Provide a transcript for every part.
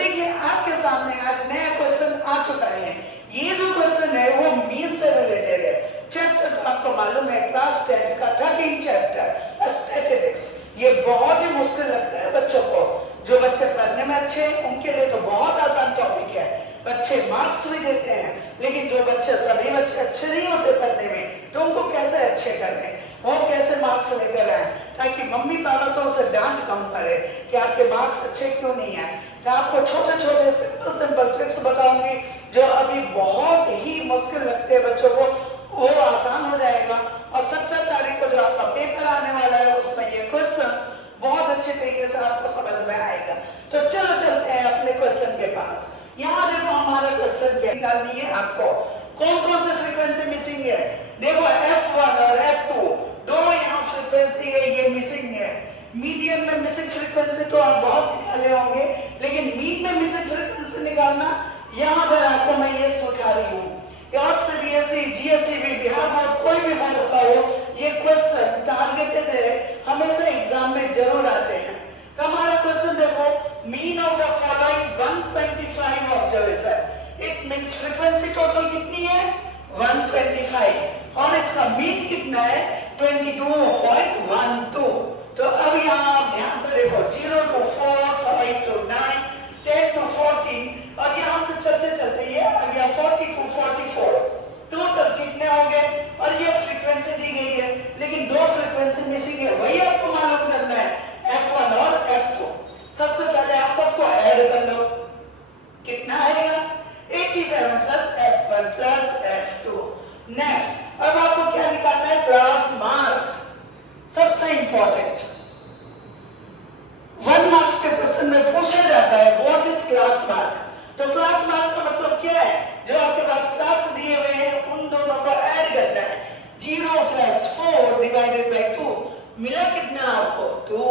देखिए आपके सामने आज नया क्वेश्चन आ चुका है। ये जो क्वेश्चन है वो मीन से रिलेटेड है। चैप्टर तो आपको मालूम है, क्लास 10 का 13 चैप्टर स्टैटिस्टिक्स। ये बहुत ही मुश्किल लगता है बच्चों को। जो बच्चे पढ़ने में अच्छे हैं उनके लिए तो बहुत आसान टॉपिक है, बच्चे मार्क्स भी देते हैं। लेकिन जो बच्चे, सभी बच्चे अच्छे नहीं होते पढ़ने में, तो उनको कैसे अच्छे करें, वो कैसे मार्क्स लेकर आए, ताकि मम्मी पापा से उसे डांट कम करे कि आपके मार्क्स अच्छे क्यों नहीं आए। तो आपको छोटे छोटे सिंपल ट्रिक्स बताऊंगी जो अभी बहुत ही मुश्किल लगते हैं बच्चों को, वो आसान हो जाएगा। और 17 तारीख को जो आपका पेपर आने वाला है उसमें ये क्वेश्चंस बहुत अच्छे तरीके से आपको समझ में आएगा। तो चलो चलते हैं अपने क्वेश्चन के पास। यहाँ देखो हमारा क्वेश्चन क्या निकालनी है आपको, कौन कौन से फ्रीक्वेंसी मिसिंग है। देखो F1 और F2 दोनों यहाँ फ्रीक्वेंसी है, ये मिसिंग है। मीडियन में मिसिंग फ्रीक्वेंसी तो आप बहुत निकाले होंगे, लेकिन मीन में मिसिंग फ्रीक्वेंसी निकालना यहाँ पर आपको मैं ये सिखा रही हूँ। और सीबीएसई, जीएसईबी, बिहार बोर्ड, कोई भी बोर्ड का हो, ये क्वेश्चन टारगेटेड है, हमेशा एग्जाम में जरूर आते हैं। तो हमारा क्वेश्चन देखो, mean of the following 125 observation. It means frequency total कितनी है 125 और इसका मीन कितना है 22.12। तो अब यहाँ आप ध्यान से देखो 0 to 4, 5 to 9, 10 to 14 और यहाँ से चलते चलते ये आ गया 40 to 44। टोटल कितने हो गए और ये फ्रीक्वेंसी दी गई है, लेकिन दो फ्रीक्वेंसी मिसिंग है, वही आपको मालूम करना है, F1 और F2। सबसे पहले आप सबको ऐड कर लो, कितना आएगा 87 plus F1 plus F2। Next अब आपको क्या निकालना है, क्लास मार्क। सबसे इंपॉर्टेंट 1 मार्क्स के क्वेश्चन में पूछा जाता है व्हाट इज क्लास मार्क। तो क्लास मार्क का मतलब क्या है, जो आपके पास क्लास दिए हुए हैं उन दोनों को ऐड करना है। 0 प्लस 4 डिवाइडेड बाय 2 मिला कितना आपको 2।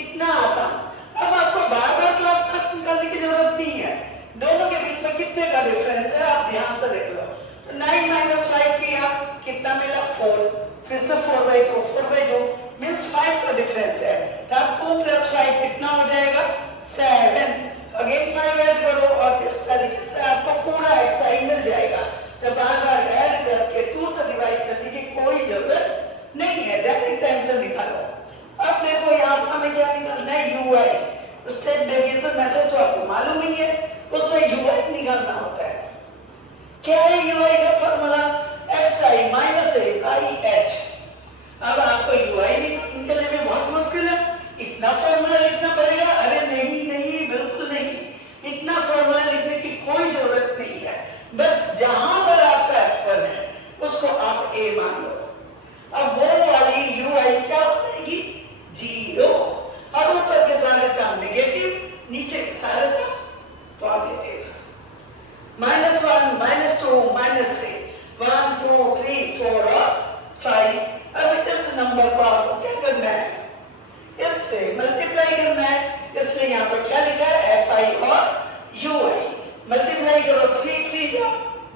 इतना आसान। अब आपको बार बार क्लास मार्क निकालने की जरूरत नहीं है, दोनों के बीच में कितने का डिफरेंस है आप ध्यान से देख लो। तो 9 माइनस 5 किया कितना मिला 4, फिर से 4/2 4/2 मींस 5 का डिफरेंस है। तो आप 2 प्लस 5 कितना हो जाएगा 7। अगेन 5 ऐड करो और इस तरीके से आपको पूरा एक्सरसाइज मिल जाएगा। तो बार बार ऐड करके 2 से डिवाइड करने की कोई जरूरत नहीं है, डायरेक्ट आंसर निकालो। अब देखो यहाँ पर हमें क्या निकालना है, यूआई। स्टेप डेविएशन मेथड तो आपको मालूम ही है, उसमें यूआई निकालना होता है। क्या है यूआई का formula, xi minus a by h। अब आपको यूआई निकालने के लिए बहुत मुश्किल है, इतना फॉर्मूला लिखना पड़ेगा। अरे नहीं नहीं, बिल्कुल नहीं, इतना फॉर्मूला लिखने की कोई जरूरत नहीं है। बस जहां पर आपका F1 है उसको आप a मान लो। अब वो वाली यूआई क्या हो जाएगी 0। अब ऊपर के सारे टर्म नेगेटिव, नीचे के सारे टर्म पॉजिटिव। -1 -2 -3 1 2 3 4 और 5। अब इस नंबर को आपको क्या करना है, इससे मल्टीप्लाई करना है। इसलिए यहाँ पर क्या लिखा है Fi और Ui। मल्टीप्लाई करो 3 3 जा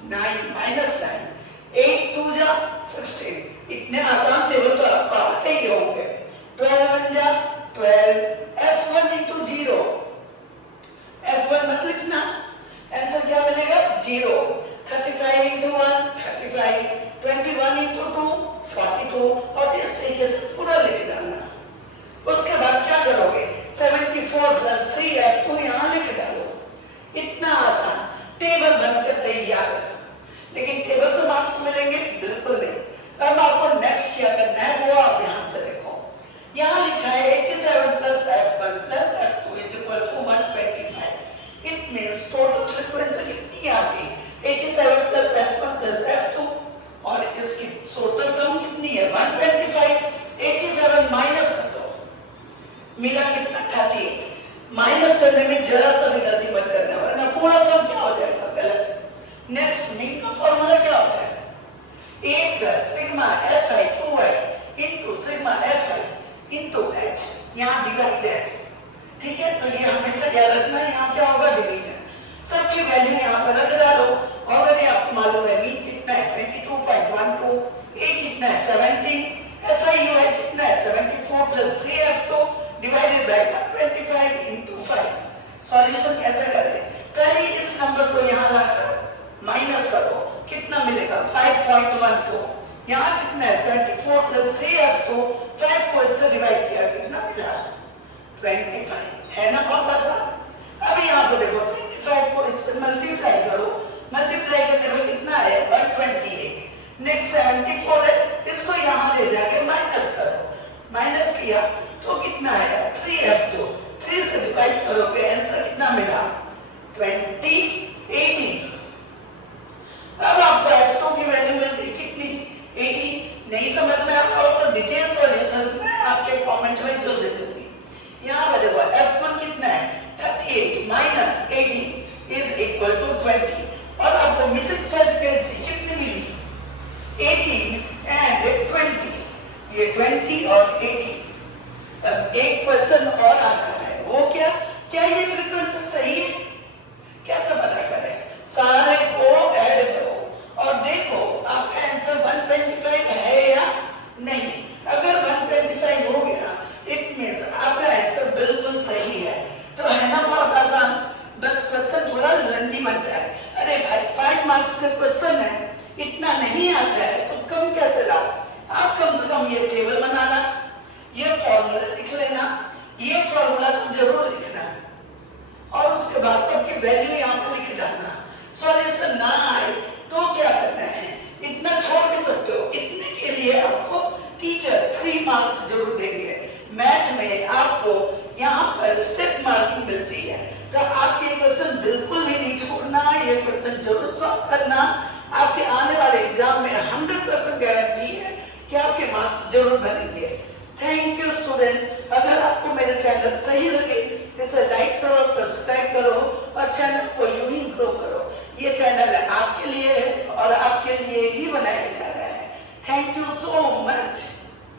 9 -9 8 2 जा 16। इतने आसान टेबल तो आपको आते ही होंगे। 12 1 जा 12। F1 into 0, F1 मत लिखना, आंसर क्या मिलेगा 0। 35 into 1 35, 21 into 2 42 और इस तरीके से पूरा लिख डालना। उसके बाद क्या करोगे 74 प्लस 3 F2 यहाँ लिख डालो। इतना आसान, टेबल बनकर तैयार। लेकिन टेबल से मार्क्स मिलेंगे बिल्कुल नहीं। अब आपको नेक्स्ट क्या करना है वो आप ध्यान से देखो। यहाँ लिखा है 87 plus F1 plus F2 is equal to 125। It means total frequency कितनी आती है 87 प्लस F1 प्लस F2 और इसकी टोटल सम कितनी है 125। 87 माइनस कर दो, मिला कितना 38। माइनस करने में जरा सा भी गलती मत करना वरना पूरा सम क्या हो जाएगा गलत। नेक्स्ट मीन का फॉर्मूला क्या होता है, a plus sigma Fi 2i into sigma Fi into h। यहाँ डिवाइड है, ठीक है, तो ये हमेशा याद रखना है, यहाँ क्या होगा डिवीजन। सबकी वैल्यू यहाँ पर रख डालो। ऑलरेडी आपको मालूम है मीन कितना है 22.12, a कितना है 17, Fi Ui कितना है 74 plus 3 F2 divided by 125 into 5। Solution कैसे करें? पहले इस नंबर को यहाँ लाकर माइनस करो, कितना मिलेगा 5.12। यहाँ कितना है 74 प्लस 3f, तो 5 को इससे डिवाइड किया, कितना मिला 25, है ना बहुत आसान। अब यहाँ पे देखो 25 को इससे मल्टीप्लाई करो, मल्टीप्लाई करने में कितना है 128। नेक्स्ट 74 है, इसको यहाँ ले जाके माइनस करो, माइनस किया तो कितना है 3f, तो 3 से डिवाइड करोगे आंसर कितना मिला 18। अब आपको f2 की वैल्यू मिल गई कितनी 80। नहीं समझ में आपको तो डिटेल सॉल्यूशन मैं आपके कमेंट में जो दे दूंगी। यहाँ पर देखो f1 कितना है 38 माइनस 80 इज इक्वल टू 20, और आपको मिसिंग फ्रीक्वेंसी कितनी मिली 18 एंड 20, ये 20 और 80। अब एक क्वेश्चन और आ जाता है, वो क्या ये फ्रीक्वेंसी सही है? कैसे पता करें? सारे को ऐड करो और देखो आपका आंसर 125 है या नहीं। अगर 125 हो गया इट मींस आपका आंसर बिल्कुल सही है। तो है ना बहुत आसान, बस क्वेश्चन थोड़ा लंबी बनता है। अरे भाई 5 मार्क्स का क्वेश्चन है, इतना नहीं आता है तो कम कैसे लाओ? आप कम से कम ये टेबल बनाना, ये फॉर्मूला लिख लेना, ये फॉर्मूला तो जरूर लिखना, और उसके बाद सबकी वैल्यू यहाँ पे लिख डालना। सॉल्यूशन ना आए तो क्या करना है, इतना छोड़ भी सकते हो। इतने के लिए आपको टीचर 3 मार्क्स जरूर देंगे। मैथ में आपको यहाँ पर स्टेप मार्किंग मिलती है, तो आप ये क्वेश्चन बिल्कुल भी नहीं छोड़ना, ये क्वेश्चन जरूर सॉल्व करना। आपके आने वाले एग्जाम में 100% गारंटी है कि आपके मार्क्स जरूर बनेंगे। Thank you student. अगर आपको मेरे चैनल सही लगे तो इसे लाइक करो, सब्सक्राइब करो और चैनल को यूं ही ग्रो करो। ये